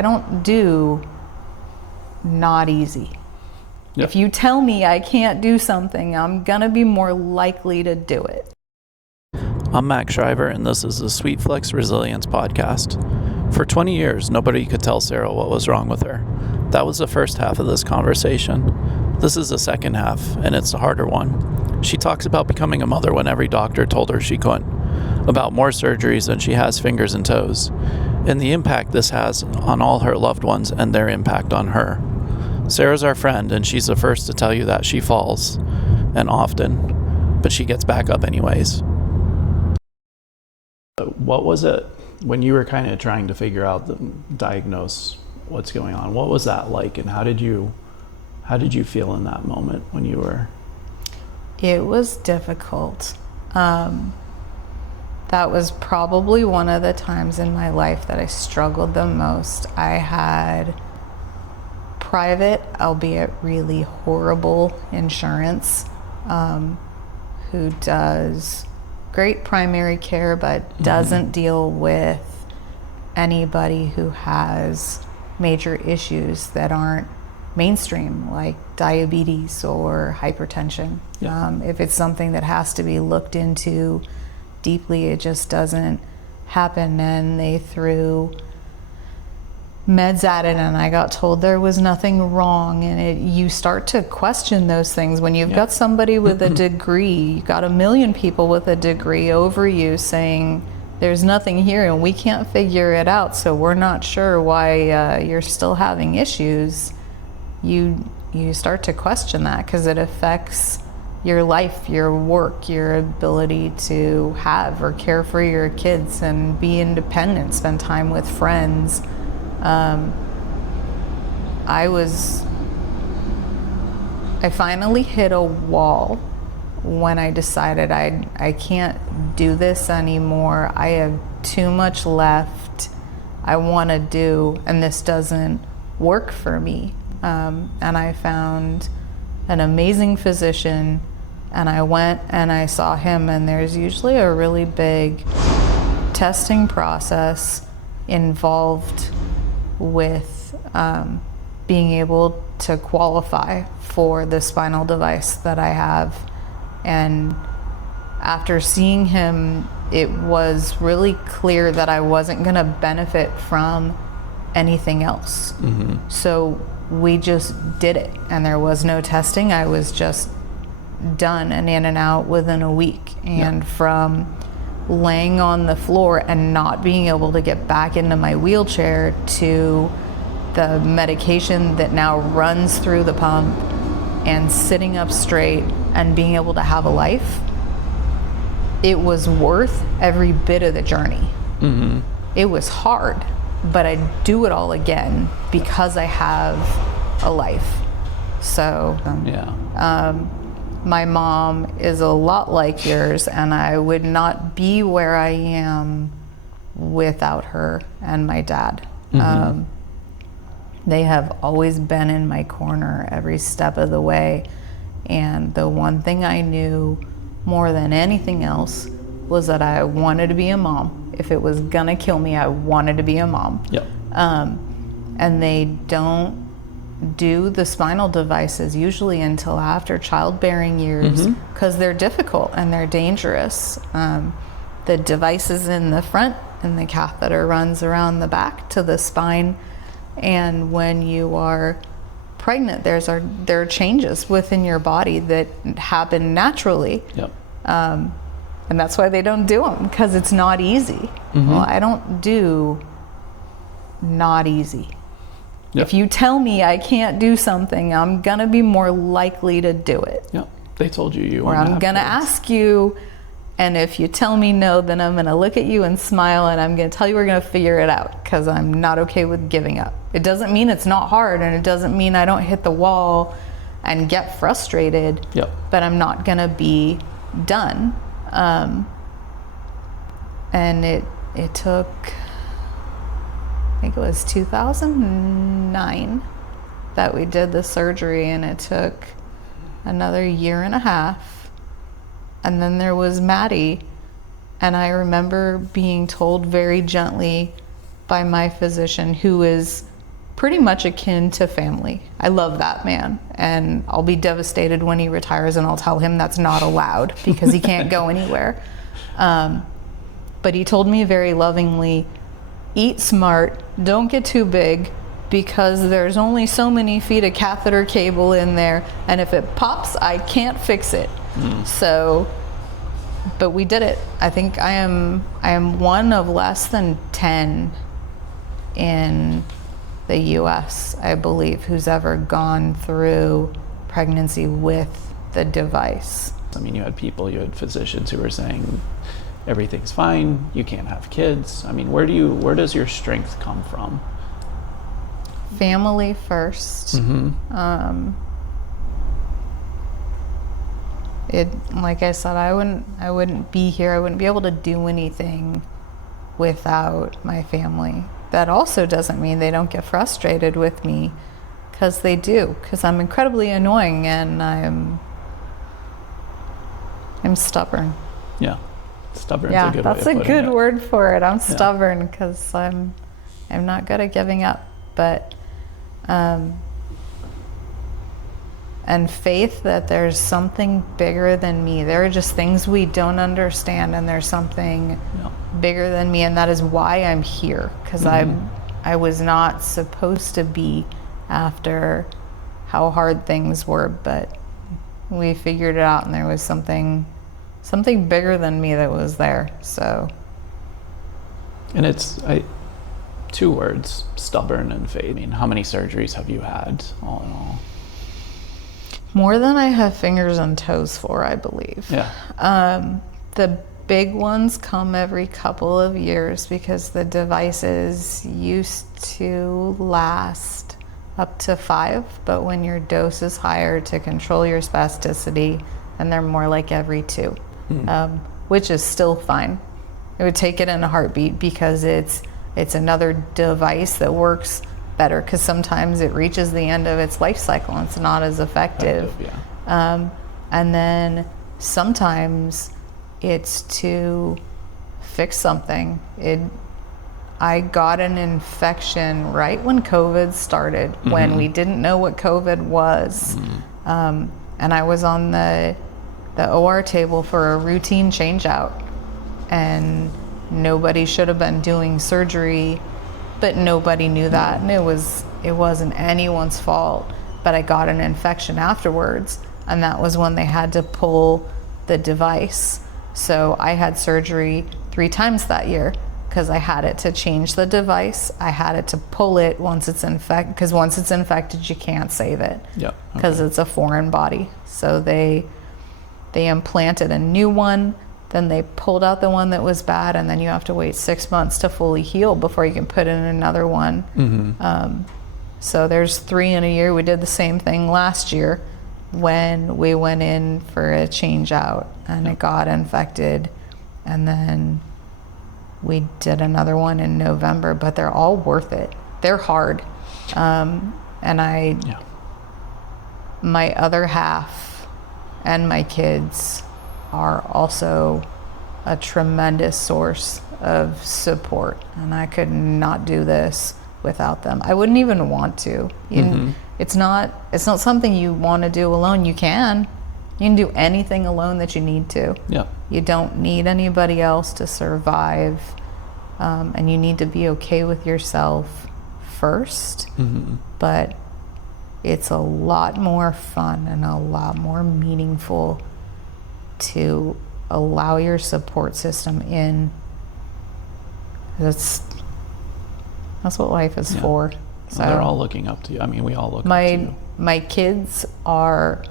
I don't do not easy. Yep. If you tell me I can't do something, I'm gonna be more likely to do it. I'm Max Shriver, and this is the Sweet Flex Resilience Podcast. For 20 years, nobody could tell Sarah what was wrong with her. That was the first half of this conversation. This is the second half, and it's the harder one. She talks about becoming a mother when every doctor told her she couldn't, about more surgeries than she has fingers and toes, and the impact this has on all her loved ones and their impact on her. Sarah's our friend, and she's the first to tell you that she falls, and often, but she gets back up anyways. What was it when you were kind of trying to figure out, diagnose what's going on? What was that like, and how did you feel in that moment when you were? It was difficult. That was probably one of the times in my life that I struggled the most. I had private, albeit really horrible insurance, who does great primary care but doesn't deal with anybody who has major issues that aren't mainstream, like diabetes or hypertension. Yeah. If it's something that has to be looked into deeply, it just doesn't happen. And they threw meds at it, and I got told there was nothing wrong. And you start to question those things when you've got somebody with a degree. You've got a million people with a degree over you saying there's nothing here and we can't figure it out, so we're not sure why you're still having issues. You start to question that because it affects your life, your work, your ability to have or care for your kids and be independent, spend time with friends. I finally hit a wall when I decided I can't do this anymore. I have too much left I want to do, and this doesn't work for me. And I found an amazing physician, and I went and I saw him, and there's usually a really big testing process involved with being able to qualify for the spinal device that I have. And after seeing him, it was really clear that I wasn't going to benefit from anything else. So we just did it, and there was no testing. I was just done and in and out within a week. And from laying on the floor and not being able to get back into my wheelchair to the medication that now runs through the pump and sitting up straight and being able to have a life, it was worth every bit of the journey. It was hard, but I'd do it all again because I have a life. So my mom is a lot like yours, and I would not be where I am without her and my dad. They have always been in my corner every step of the way. And the one thing I knew more than anything else was that I wanted to be a mom. If it was gonna kill me, I wanted to be a mom. And they don't do the spinal devices usually until after childbearing years because they're difficult and they're dangerous. The device is in the front and the catheter runs around the back to the spine. And when you are pregnant, there are changes within your body that happen naturally. And that's why they don't do them, because it's not easy. Well, I don't do not easy. If you tell me I can't do something, I'm gonna be more likely to do it. They told you or I'm gonna ask you, and if you tell me no, then I'm gonna look at you and smile, and I'm gonna tell you we're gonna figure it out, because I'm not okay with giving up. It doesn't mean it's not hard, and it doesn't mean I don't hit the wall and get frustrated, but I'm not gonna be done. And it took, I think it was 2009 that we did the surgery, and it took another year and a half. And then there was Maddie, and I remember being told very gently by my physician, who is pretty much akin to family. I love that man, and I'll be devastated when he retires, and I'll tell him that's not allowed because he can't go anywhere. But he told me very lovingly, eat smart, don't get too big, because there's only so many feet of catheter cable in there, and if it pops, I can't fix it. So, but we did it. I think I am one of less than 10 in the US, I believe, who's ever gone through pregnancy with the device. I mean, you had physicians who were saying everything's fine, you can't have kids. I mean, where does your strength come from? Family first. Like I said, I wouldn't be here. I wouldn't be able to do anything without my family. That also doesn't mean they don't get frustrated with me, because they do, because I'm incredibly annoying, and I'm stubborn. Yeah, stubborn's yeah, a good that's way a of putting good it. word for it. I'm stubborn because I'm not good at giving up, but and faith that there's something bigger than me. There are just things we don't understand, and there's something bigger than me, and that is why I'm here, because I was not supposed to be after how hard things were, but we figured it out, and there was something bigger than me that was there. So, and it's two words: stubborn and faith. I mean, how many surgeries have you had, all in all? More than I have fingers and toes for, I believe. Yeah. The big ones come every couple of years, because the devices used to last up to 5, but when your dose is higher to control your spasticity, then they're more like every 2, which is still fine. It would take it in a heartbeat, because it's another device that works better, because sometimes it reaches the end of its life cycle and it's not as effective. And then sometimes it's to fix something. I got an infection right when COVID started, when we didn't know what COVID was. And I was on the OR table for a routine change out, and nobody should have been doing surgery, but nobody knew that, and it wasn't anyone's fault. But I got an infection afterwards, and that was when they had to pull the device. So I had surgery 3 times that year, because I had it to change the device, I had it to pull it once it's infected, because once it's infected you can't save it, because it's a foreign body. So they implanted a new one, then they pulled out the one that was bad, and then you have to wait 6 months to fully heal before you can put in another one. So there's 3 in a year. We did the same thing last year when we went in for a change out, and it got infected, and then we did another one in November. But they're all worth it. They're hard, and my other half and my kids are also a tremendous source of support, and I could not do this without them. I wouldn't even want to. It's not something you want to do alone. You can do anything alone that you need to. You don't need anybody else to survive, and you need to be okay with yourself first. But it's a lot more fun and a lot more meaningful to allow your support system in. That's what life is for. So they're all looking up to you. I mean, we all look up to you. My kids are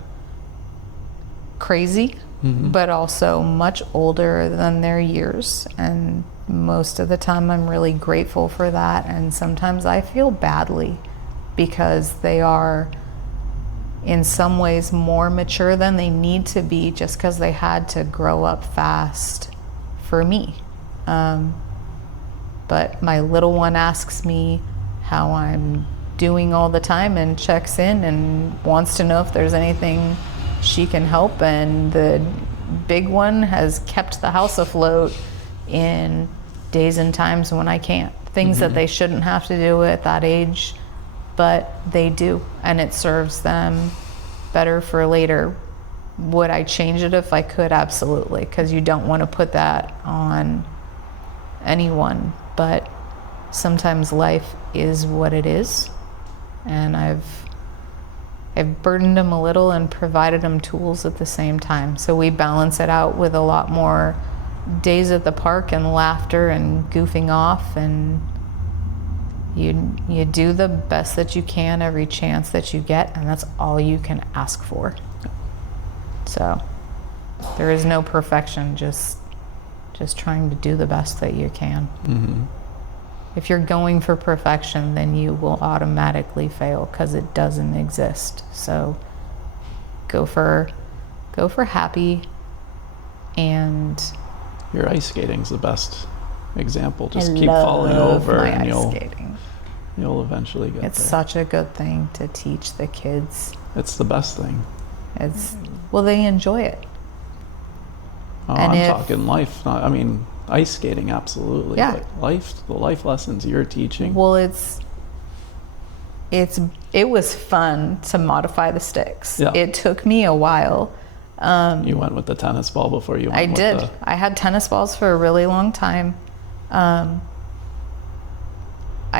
crazy, but also much older than their years, and most of the time I'm really grateful for that. And sometimes I feel badly, because they are in some ways more mature than they need to be, just because they had to grow up fast for me. But my little one asks me how I'm doing all the time, and checks in and wants to know if there's anything she can help. And the big one has kept the house afloat in days and times when I can't. Things that they shouldn't have to do at that age, but they do, and it serves them better for later. Would I change it if I could? Absolutely, because you don't want to put that on anyone, but sometimes life is what it is, and I've burdened them a little and provided them tools at the same time. So we balance it out with a lot more days at the park and laughter and goofing off, and you do the best that you can every chance that you get, and that's all you can ask for. So there is no perfection, just trying to do the best that you can. Mm-hmm. If you're going for perfection, then you will automatically fail, because it doesn't exist. So go for happy. And your ice skating's the best example. Just I keep falling over my and ice skating. you'll eventually get It's there. such a good thing to teach the kids. It's the best thing. Well, they enjoy it. Oh, And I'm talking life. Ice skating, absolutely. Yeah. But the life lessons you're teaching. Well, it was fun to modify the sticks. Yeah. It took me a while. You went with the tennis ball before you went I with did. I had tennis balls for a really long time. I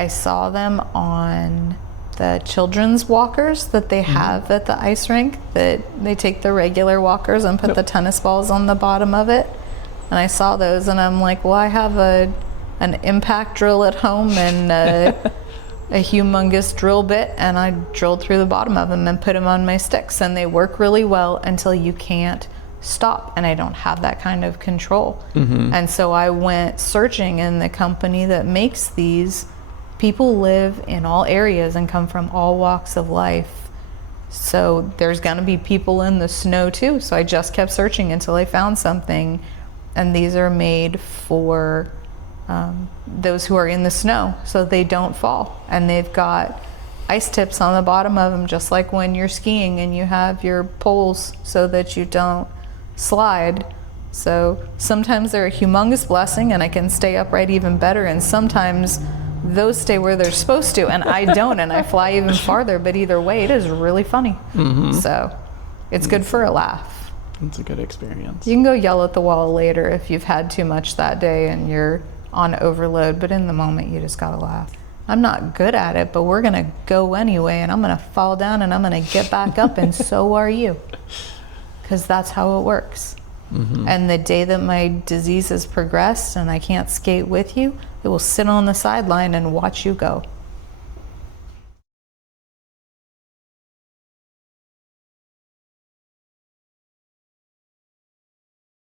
saw them on the children's walkers that they have at the ice rink, that they take the regular walkers and put the tennis balls on the bottom of it. And I saw those, and I'm like, well, I have an impact drill at home and a humongous drill bit, and I drilled through the bottom of them and put them on my sticks, and they work really well until you can't stop, and I don't have that kind of control. Mm-hmm. And so I went searching, in the company that makes these, people live in all areas and come from all walks of life. So there's gonna be people in the snow too. So I just kept searching until I found something, and these are made for those who are in the snow, so they don't fall. And they've got ice tips on the bottom of them, just like when you're skiing and you have your poles so that you don't slide. So sometimes they're a humongous blessing and I can stay upright even better, and sometimes those stay where they're supposed to and I don't, and I fly even farther. But either way, it is really funny. Mm-hmm. So it's good for a laugh. It's a good experience. You can go yell at the wall later if you've had too much that day and you're on overload, but in the moment you just gotta laugh. I'm not good at it, but we're gonna go anyway, and I'm gonna fall down and I'm gonna get back up, and so are you, because that's how it works. Mm-hmm. And the day that my disease has progressed and I can't skate with you, it will sit on the sideline and watch you go.